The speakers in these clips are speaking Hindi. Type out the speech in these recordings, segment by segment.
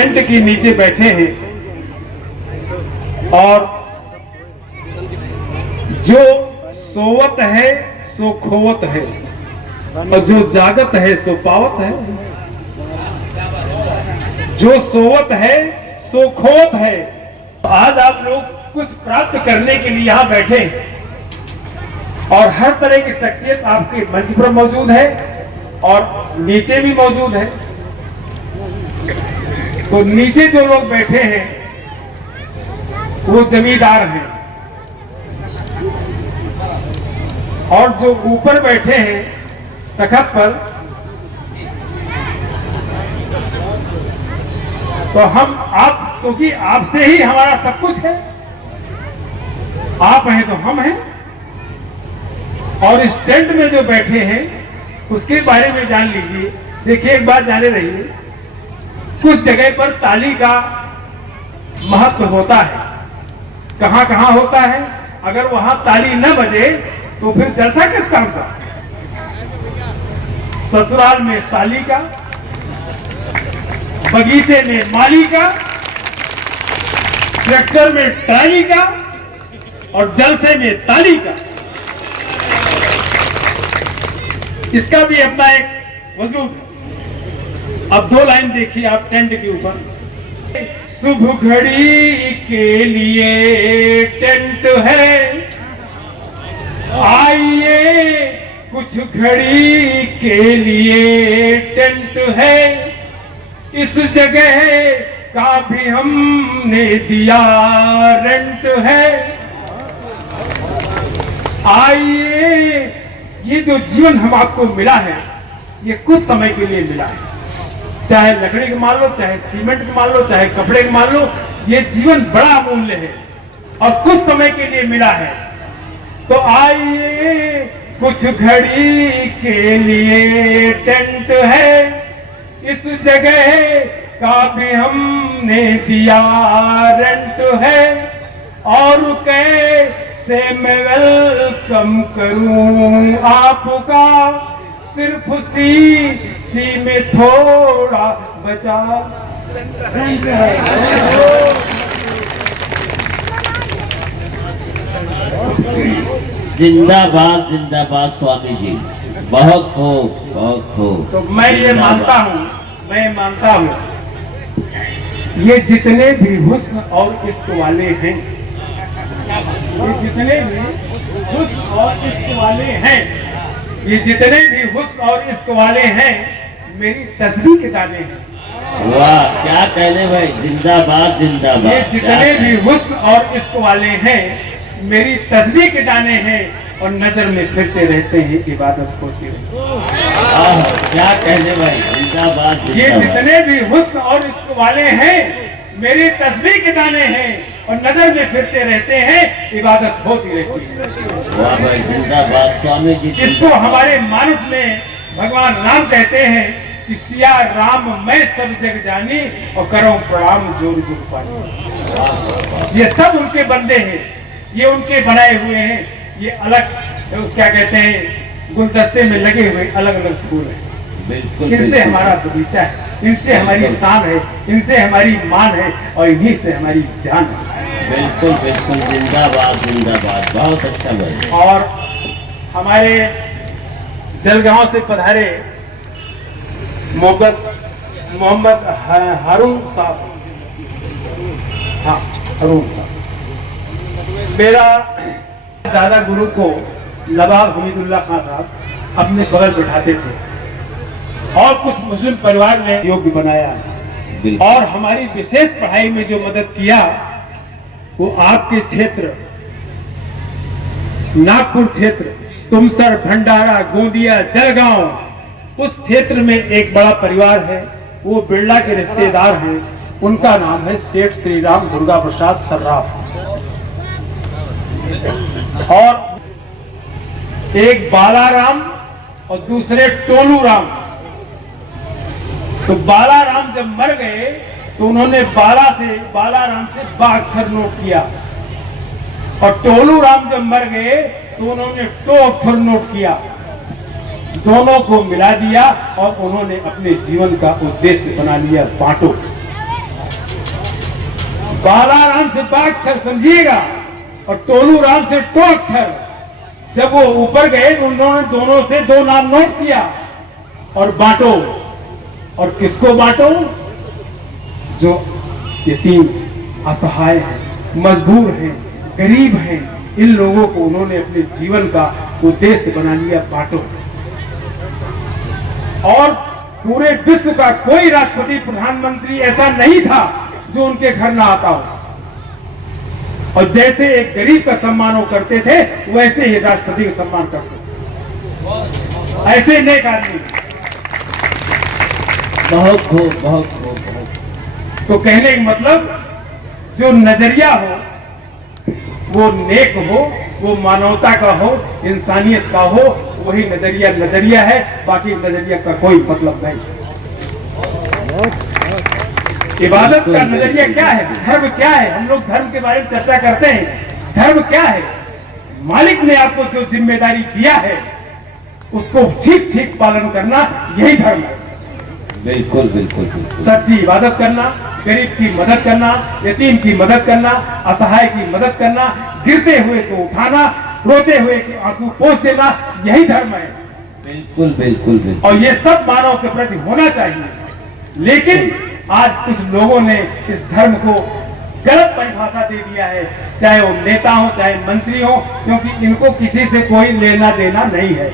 टेंट के नीचे बैठे हैं और जो सोवत है सो खोवत है और जो जागत है सो पावत है। जो सोवत है सो खोवत है। आज आप लोग कुछ प्राप्त करने के लिए यहाँ बैठे और हर तरह की शख्सियत आपके मंच पर मौजूद है और नीचे भी मौजूद है। तो नीचे जो लोग बैठे हैं वो जमींदार हैं और जो ऊपर बैठे हैं तखत पर तो हम आप, क्योंकि आपसे ही हमारा सब कुछ है। आप हैं तो हम हैं। और इस टेंट में जो बैठे हैं उसके बारे में जान लीजिए। देखिए, एक बात जाने रहिए, कुछ जगह पर ताली का महत्व होता है। कहां कहां होता है? अगर वहां ताली न बजे तो फिर जलसा किस काम का? ससुराल में साली का, बगीचे में माली का, ट्रैक्टर में ट्राली का और जलसे में ताली का। इसका भी अपना एक वजूद है। अब दो लाइन देखिए आप टेंट के ऊपर। शुभ घड़ी के लिए टेंट है, आइए कुछ घड़ी के लिए टेंट है। इस जगह का भी हमने दिया रेंट है। आइए, ये जो जीवन हम आपको मिला है ये कुछ समय के लिए मिला है। चाहे लकड़ी के मान लो, चाहे सीमेंट के मान लो, चाहे कपड़े के मान लो, ये जीवन बड़ा अमूल्य है और कुछ समय के लिए मिला है। तो आइए कुछ घड़ी के लिए टेंट है। इस जगह का भी हमने दिया रेंट है। और कैसे मैं वेलकम करूं आपका, सिर्फ सी में थोड़ा बचा रेंट है। जिंदाबाद जिंदाबाद स्वामी जी, बहुत खूब बहुत खूब। तो मैं ये मानता हूँ ये जितने भी हुस्न और इश्क वाले हैं, ये जितने भी हुस्न और इश्क वाले हैं, ये जितने भी हुस्न और इश्क वाले हैं मेरी तस्बीह के दाने हैं। वाह, क्या कहने भाई, जिंदाबाद जिंदाबाद। ये जितने भी हुस्न और इश्क वाले हैं मेरी तस्बीह के दाने हैं और नजर में फिरते रहते हैं, इबादत होती रहती। क्या कहने भाई, जिंदाबाद। ये जितने भी हुस्न और इश्क वाले हैं मेरी तस्बीह के दाने हैं और नजर में फिरते रहते हैं, इबादत होती रहती है। वाह भाई, जिंदाबाद स्वामी जी। इसको हमारे मानस में भगवान राम कहते हैं कि सिया राम मैं सब जग जानी और करो प्रणाम जोर जोर पानी। ये सब उनके बंदे हैं, ये उनके बनाए हुए हैं। ये अलग क्या कहते हैं, गुलदस्ते में लगे हुए अलग अलग फूल हैं। इनसे हमारा बगीचा है, इनसे हमारी शान है, इनसे हमारी मान है और इन्हीं से हमारी जान है। बिल्कुल बिल्कुल, जिंदाबाद जिंदाबाद, बहुत अच्छा भाई। और हमारे जलगांव से पधारे मोहम्मद हारून साहब, हाँ हारून साहब, मेरा दादा गुरु को नवाब हमीदुल्लाह खान साहब अपने बगल बिठाते थे और कुछ मुस्लिम परिवार ने योग्य बनाया और हमारी विशेष पढ़ाई में जो मदद किया वो आपके क्षेत्र नागपुर क्षेत्र, तुमसर, भंडारा, गोंदिया, जलगांव, उस क्षेत्र में एक बड़ा परिवार है। वो बिरला के रिश्तेदार हैं। उनका नाम है सेठ श्री राम दुर्गा प्रसाद सर्राफ। और एक बालाराम और दूसरे टोलू राम। तो बालाराम जब मर गए तो उन्होंने बालाराम से बा अक्षर नोट किया और टोलू राम जब मर गए तो उन्होंने टो अक्षर नोट किया। दोनों को मिला दिया और उन्होंने अपने जीवन का उद्देश्य बना लिया, बांटो। बाला राम से बा अक्षर समझिएगा और टोलू राम से टो अक्षर। जब वो ऊपर गए उन्होंने दोनों से 2 नाम नोट किया और बांटो। और किसको बांटो? जो यतीम, असहाय हैं, मजबूर हैं, गरीब हैं, इन लोगों को उन्होंने अपने जीवन का उद्देश्य बना लिया, बांटो। और पूरे विश्व का कोई राष्ट्रपति प्रधानमंत्री ऐसा नहीं था जो उनके घर ना आता हो। और जैसे एक गरीब का सम्मान वो करते थे वैसे ही राष्ट्रपति का सम्मान करते थे। ऐसे नेक आदमी। बहुत खूब, बहुत खूब, बहुत। तो कहने का मतलब जो नजरिया हो वो नेक हो, वो मानवता का हो, इंसानियत का हो, वही नजरिया नजरिया है। बाकी नजरिया का कोई मतलब नहीं। इबादत का नजरिया क्या है? धर्म क्या है? हम लोग धर्म के बारे में चर्चा करते हैं। धर्म क्या है? मालिक ने आपको जो जिम्मेदारी दिया है उसको ठीक ठीक पालन करना, यही धर्म है। बिल्कुल बिल्कुल बिल्कुल। सच्ची इबादत करना, गरीब की मदद करना, यतीम की मदद करना, असहाय की मदद करना, गिरते हुए को उठाना, रोते हुए के आंसू पोंछ देना, यही धर्म है। बिल्कुल बिल्कुल बिल्कुल। और ये सब मानव के प्रति होना चाहिए। लेकिन आज कुछ लोगों ने इस धर्म को गलत परिभाषा दे दिया है, चाहे वो नेता हो चाहे मंत्री हो, क्योंकि इनको किसी से कोई लेना देना नहीं है।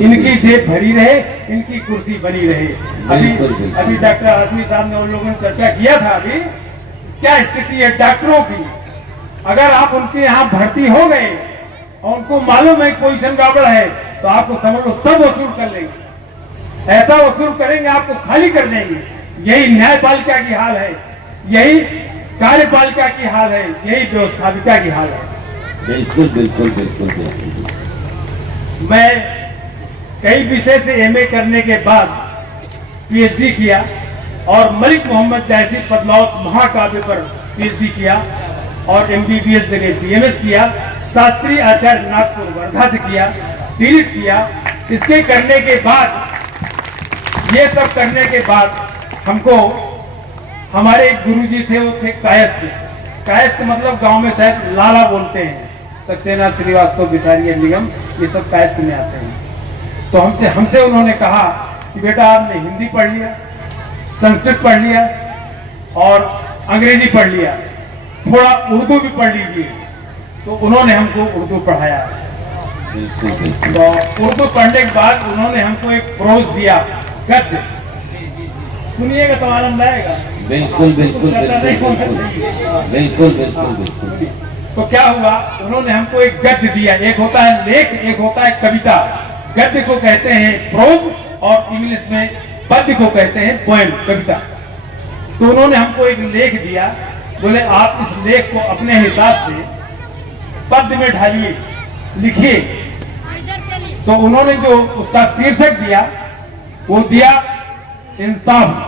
इनकी जेब भरी रहे, इनकी कुर्सी बनी रहे। अभी डॉक्टर आजमी साहब ने उन लोगों ने चर्चा किया था। अभी क्या स्थिति है डॉक्टरों की? अगर आप उनके यहाँ भर्ती हो गए और उनको मालूम है पोजीशन गड़बड़ है, तो आपको समझ लो सब वसूल कर लेंगे। ऐसा वसूल करेंगे आपको खाली कर देंगे। यही न्यायपालिका की हाल है, यही कार्यपालिका की हाल है, यही व्यवस्थापिका की हाल है। बिल्कुल बिल्कुल बिल्कुल बिल्कुल। मैं कई विषय से एमए करने के बाद पीएचडी किया और मलिक मोहम्मद जायसी पदलौत महाकाव्य पर पीएचडी किया और एमबीबीएस जगह बीएमएस किया। शास्त्रीय आचार्य नागपुर वर्धा से किया, डीलिट किया। इसके करने के बाद, ये सब करने के बाद हमको हमारे एक गुरुजी थे, वो थे कायस्थ। कायस्थ मतलब गांव में शायद लाला बोलते हैं। सक्सेना, श्रीवास्तव, बिसारिया, निगम, ये सब कायस्थ में आते हैं। तो हमसे उन्होंने कहा कि बेटा आपने हिंदी पढ़ लिया, संस्कृत पढ़ लिया और अंग्रेजी पढ़ लिया, थोड़ा उर्दू भी पढ़ लीजिए। तो उन्होंने हमको उर्दू पढ़ाया। तो उर्दू पढ़ने के बाद उन्होंने हमको एक प्रोज दिया, गद्य। सुनिएगा तो आनंद आएगा। बिल्कुल बिल्कुल बिल्कुल बिल्कुल बिल्कुल। तो क्या हुआ, उन्होंने हमको एक गद्य दिया। एक होता है लेख, एक होता है कविता। गद्य को कहते हैं प्रोज और इंग्लिश में पद्य को कहते हैं पोएम, कविता। तो उन्होंने हमको एक लेख दिया, बोले आप इस लेख को अपने हिसाब से पद्य में ढालिए, लिखिए। तो उन्होंने जो उसका शीर्षक दिया वो दिया इंसाफ।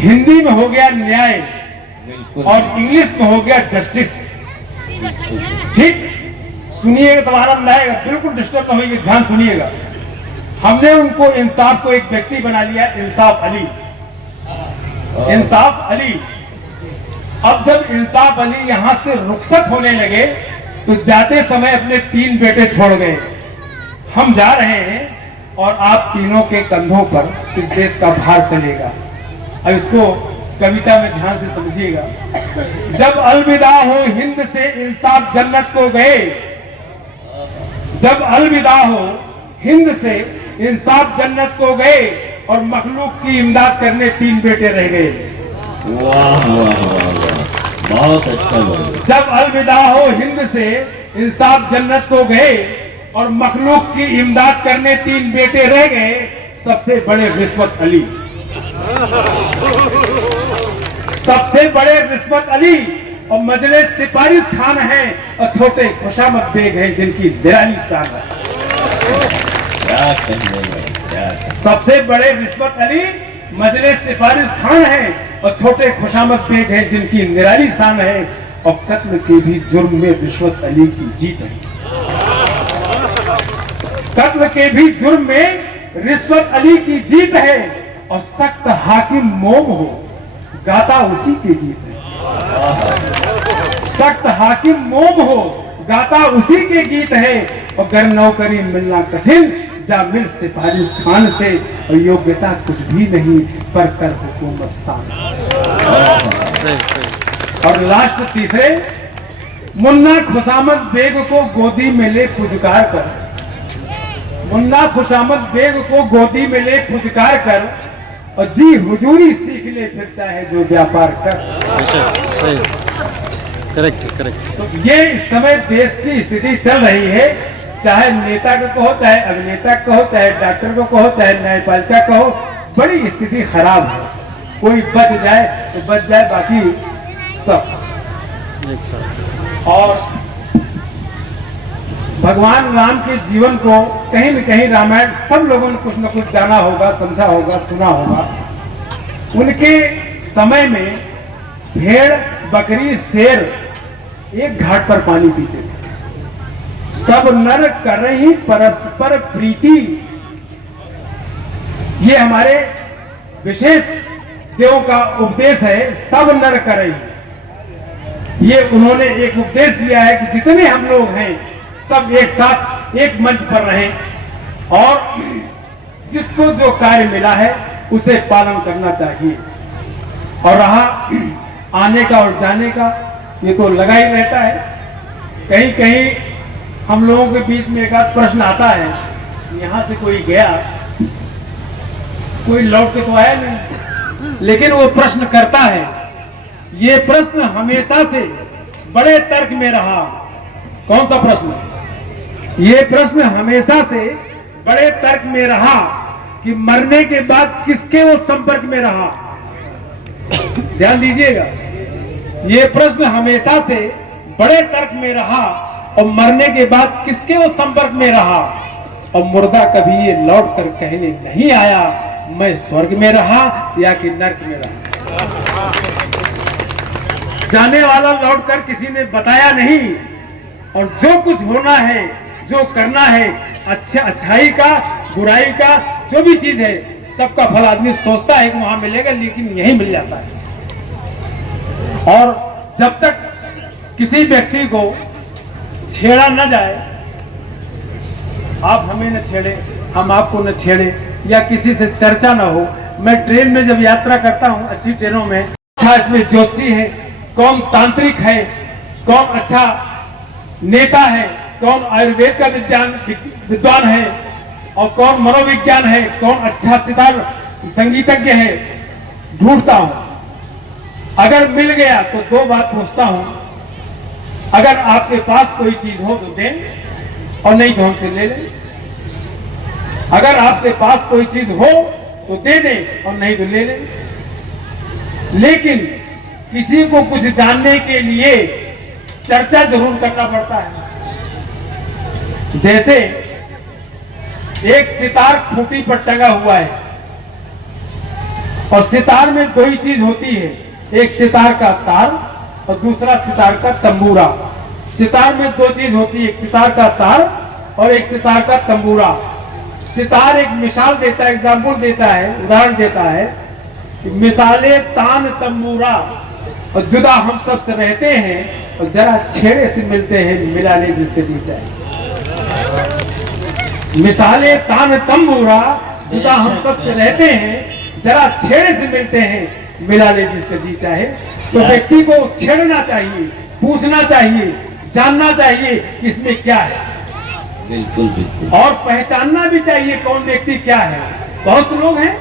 हिंदी में हो गया न्याय और इंग्लिश में हो गया जस्टिस। ठीक, सुनिएगा तो आनंद आएगा, बिल्कुल डिस्टर्ब न होइए, ध्यान सुनिएगा। हमने उनको इंसाफ को एक व्यक्ति बना लिया, इंसाफ अली। इंसाफ अली। अब जब इंसाफ अली यहां से रुखसत होने लगे तो जाते समय अपने 3 बेटे छोड़ गए। हम जा रहे हैं और आप तीनों के कंधों पर इस देश का भार चलेगा। अब इसको कविता में ध्यान से समझिएगा। जब अलविदा हो हिंद से इंसाफ जन्नत को गए, जब अलविदा हो हिंद से इंसाफ जन्नत को गए और मखलूक की इमदाद करने 3 बेटे रह गए। वाह वाह वाह, बहुत अच्छा बोला। जब अलविदा हो हिंद से इंसाफ जन्नत को गए और मखलूक की इमदाद करने 3 बेटे रह गए, सबसे बड़े रिश्वत अली। सबसे बड़े रिश्वत अली और मजले सिपारिश खान है और छोटे खुशामद बेग हैं जिनकी निराली शान है। सबसे बड़े रिश्वत अली मजले सिपारिश खान है और छोटे खुशामद बेग हैं जिनकी निराली शान है। और कत्ल के भी जुर्म में रिश्वत अली की जीत है। कत्ल के भी जुर्म में रिश्वत अली की जीत है। और सख्त हाकिम मोम हो गाता उसी के गीत है। सख्त हाकिम मोम हो, गाता उसी के गीत है। और गर नौकरी मिलना कठिन, जा मिल सिफारिश खान से। और योग्यता कुछ भी नहीं, पर कर हुकूमत शान से। और लास्ट तीसरे, मुन्ना खुशामद बेग को गोदी में ले पुचकार कर। मुन्ना खुशामद बेग को गोदी में ले पुचकार कर। और जी हुजूरी सीख ले, फिर चाहे जो व्यापार कर। करेक्ट। तो ये इस समय देश की स्थिति चल रही है, चाहे नेता को कहो, चाहे अभिनेता को कहो, चाहे डॉक्टर को कहो, चाहे न्यायपालिका कहो, बड़ी स्थिति खराब है। कोई बच जाए तो बच जाए, बाकी सब। और भगवान राम के जीवन को कहीं न कहीं रामायण सब लोगों ने कुछ न कुछ जाना होगा, समझा होगा, सुना होगा। उनके समय में भेड़, बकरी, शेर एक घाट पर पानी पीते थे। सब नर करहि परस्पर प्रीति, ये हमारे विशेष देव का उपदेश है। सब नर करहि, ये उन्होंने एक उपदेश दिया है कि जितने हम लोग हैं सब एक साथ एक मंच पर रहें और जिसको जो कार्य मिला है उसे पालन करना चाहिए। और रहा आने का और जाने का, ये तो लगा ही रहता है। कहीं कहीं हम लोगों के बीच में एक आध प्रश्न आता है, यहां से कोई गया, कोई लौट के तो आया नहीं, लेकिन वो प्रश्न करता है। ये प्रश्न हमेशा से बड़े तर्क में रहा। कौन सा प्रश्न? ये प्रश्न हमेशा से बड़े तर्क में रहा कि मरने के बाद किसके वो संपर्क में रहा। ध्यान दीजिएगा, ये प्रश्न हमेशा से बड़े तर्क में रहा और मरने के बाद किसके वो संपर्क में रहा। और मुर्दा कभी ये लौट कर कहने नहीं आया, मैं स्वर्ग में रहा या कि नर्क में रहा। जाने वाला लौट कर किसी ने बताया नहीं। और जो कुछ होना है, जो करना है, अच्छाई का, बुराई का, जो भी चीज है, सबका फल आदमी सोचता है कि वहां मिलेगा, लेकिन यही मिल जाता है। और जब तक किसी व्यक्ति को छेड़ा न जाए, आप हमें न छेड़े, हम आपको न छेड़े, या किसी से चर्चा न हो। मैं ट्रेन में जब यात्रा करता हूं, अच्छी ट्रेनों में, अच्छा इसमें जोशी है, कौन तांत्रिक है, कौन अच्छा नेता है, कौन आयुर्वेद का विद्वान है, और कौन मनोविज्ञान है, कौन अच्छा सितार संगीतज्ञ है, ढूंढता हूं। अगर मिल गया तो दो बात पूछता हूं, अगर आपके पास कोई चीज हो तो दें, और नहीं तो हमसे ले लें। अगर आपके पास कोई चीज हो तो दे दें, और नहीं तो ले लें। लेकिन किसी को कुछ जानने के लिए चर्चा जरूर करना पड़ता है। जैसे एक सितार खूंटी पर टंगा हुआ है, और सितार में दो ही चीज होती है, एक सितार का तार और दूसरा सितार का तंबूरा। सितार में दो चीज होती है, एक सितार का तार और एक सितार का तंबूरा। सितार एक मिसाल देता है, एग्जाम्पल देता है, उदाहरण देता है कि मिसाले तान तंबूरा, और जुदा हम सब से रहते हैं और जरा छेड़े से मिलते हैं, मिला ले जिसके जी चाहे। मिसाले तान तंबूरा, जुदा हम सब से रहते हैं, जरा छेड़े से मिलते हैं, मिला ले जिसका जी चाहे। तो व्यक्ति को छेड़ना चाहिए, पूछना चाहिए, जानना चाहिए कि इसमें क्या है। बिल्कुल बिल्कुल। और पहचानना भी चाहिए कौन व्यक्ति क्या है। बहुत से लोग हैं,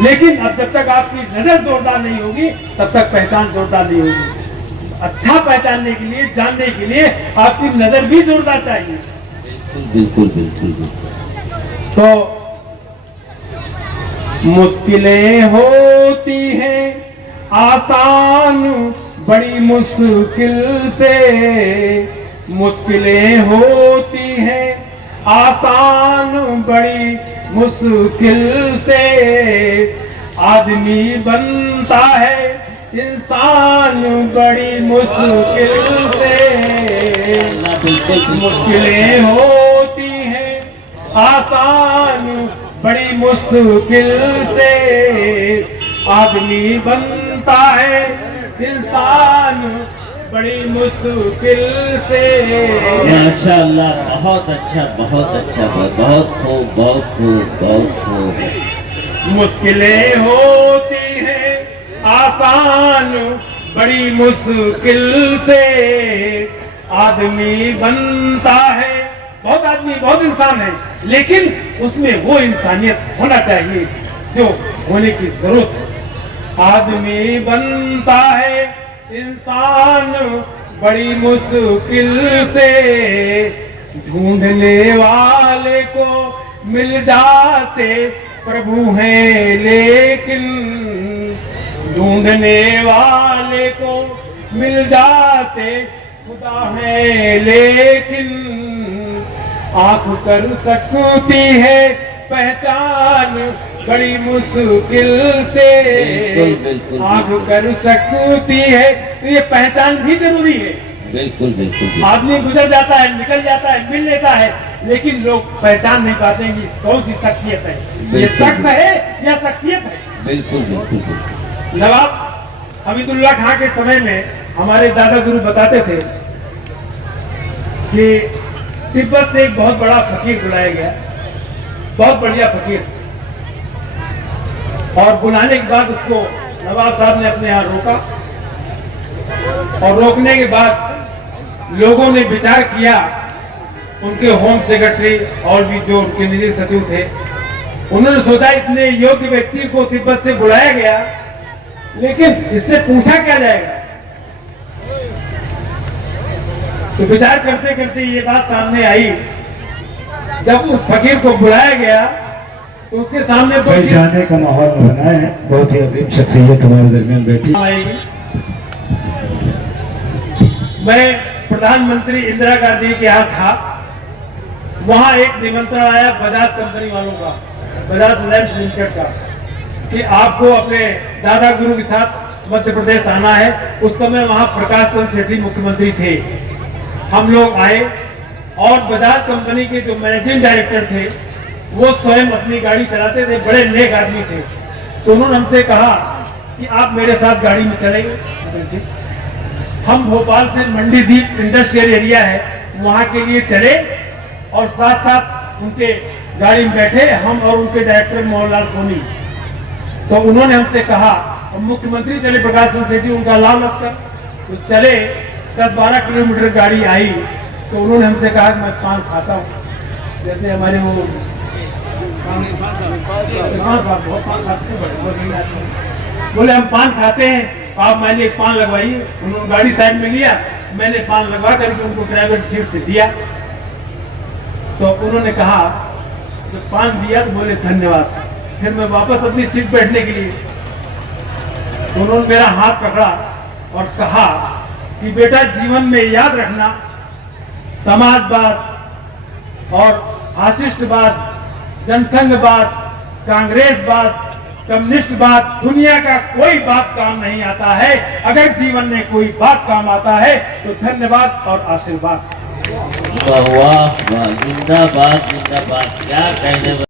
लेकिन अब जब तक आपकी नजर जोरदार नहीं होगी तब तक पहचान जोरदार नहीं होगी। अच्छा पहचानने के लिए, जानने के लिए आपकी नजर भी जोरदार चाहिए। बिल्कुल बिल्कुल बिल्कुल। तो मुश्किलें होती हैं आसान बड़ी मुश्किल से, मुश्किलें होती हैं आसान बड़ी मुश्किल से, आदमी बनता है इंसान बड़ी मुश्किल से। मुश्किलें होती हैं आसान बड़ी मुश्किल से, आदमी बनता है इंसान बड़ी मुश्किल से। माशाअल्लाह, बहुत अच्छा, बहुत अच्छा, बहुत खूब, बहुत खूब, बहुत खूब। मुश्किलें होती हैं आसान बड़ी मुश्किल से। आदमी बनता है, बहुत आदमी बहुत इंसान है, लेकिन उसमें वो इंसानियत होना चाहिए जो होने की जरूरत है। आदमी बनता है इंसान बड़ी मुश्किल से। ढूंढने वाले को मिल जाते प्रभु हैं लेकिन। ढूंढने वाले को मिल जाते खुदा है लेकिन। आंख कर सकती है पहचान बड़ी मुश्किल से। बिल्कुल, बिल्कुल, आंख बिल्कुल। कर सकती है, तो ये पहचान भी जरूरी है। बिल्कुल, बिल्कुल, बिल्कुल। आदमी गुजर जाता है, निकल जाता है, मिल लेता है, लेकिन लोग पहचान नहीं पाते हैं कि कौन सी शख्सियत है, ये बिल्कुल। शख्स है या शख्सियत है। बिल्कुल, बिल्कुल, बिल्कुल। नवाब हमीदुल्लाह खां के समय में हमारे दादा गुरु बताते थे कि तिब्बत से एक बहुत बड़ा फकीर बुलाया गया, बहुत बढ़िया फकीर, और बुलाने के बाद उसको नवाब साहब ने अपने यहाँ रोका, और रोकने के बाद लोगों ने विचार किया, उनके होम सेक्रेटरी और भी जो उनके निजी सचिव थे, उन्होंने सोचा इतने योग्य व्यक्ति को तिब्बत से बुलाया गया, लेकिन इससे पूछा क्या जाएगा। तो विचार करते करते ये बात सामने आई, जब उस फकीर को बुलाया गया तो उसके सामने भाई जाने का माहौल बना है। बहुत ही अजीम शख्सियत हमारे दरमियान बैठी। मैं प्रधानमंत्री इंदिरा गांधी के यहाँ था, वहां एक निमंत्रण आया बजाज कंपनी वालों का, बजाज लैंप्स लिमिटेड का, कि आपको अपने दादा गुरु के साथ मध्य प्रदेश आना है। उस समय वहां प्रकाश चंद्र सेठी मुख्यमंत्री थे। हम लोग आए और बजाज कंपनी के जो मैनेजिंग डायरेक्टर थे वो स्वयं अपनी गाड़ी चलाते थे, बड़े नेक आदमी थे। तो उन्होंने हमसे कहा कि आप मेरे साथ गाड़ी में चलेंगे। हम भोपाल से मंडीदीप इंडस्ट्रियल एरिया है वहां के लिए चले, और साथ साथ उनके गाड़ी में बैठे हम और उनके डायरेक्टर मोहनलाल सोनी। तो उन्होंने हमसे कहा, मुख्यमंत्री चले प्रकाश चंद्र सेठी, उनका लाल लश्कर, तो चले 10-12 किलोमीटर गाड़ी आई, तो उन्होंने हमसे कहा कि मैं पान खाता हूँ, जैसे हमारे वो बहुत पान खाते हैं, बोले हम पान खाते हैं, आप मैंने एक पान लगवाइए। उन्होंने गाड़ी साइड में लिया, मैंने पान लगवा करके उनको प्राइवेट सीट से दिया। तो उन्होंने कहा, जब पान दिया तो बोले धन्यवाद। फिर मैं वापस अपनी सीट बैठने के लिए, तो उन्होंने मेरा हाथ पकड़ा और कहा कि बेटा जीवन में याद रखना, समाजवाद और फासिस्टवाद, जनसंघवाद, कांग्रेसवाद, कम्युनिस्टवाद, दुनिया का कोई बात काम नहीं आता है। अगर जीवन में कोई बात काम आता है तो धन्यवाद और आशीर्वाद। वाह वाह वाह, जिंदाबाद जिंदाबाद, क्या कहने।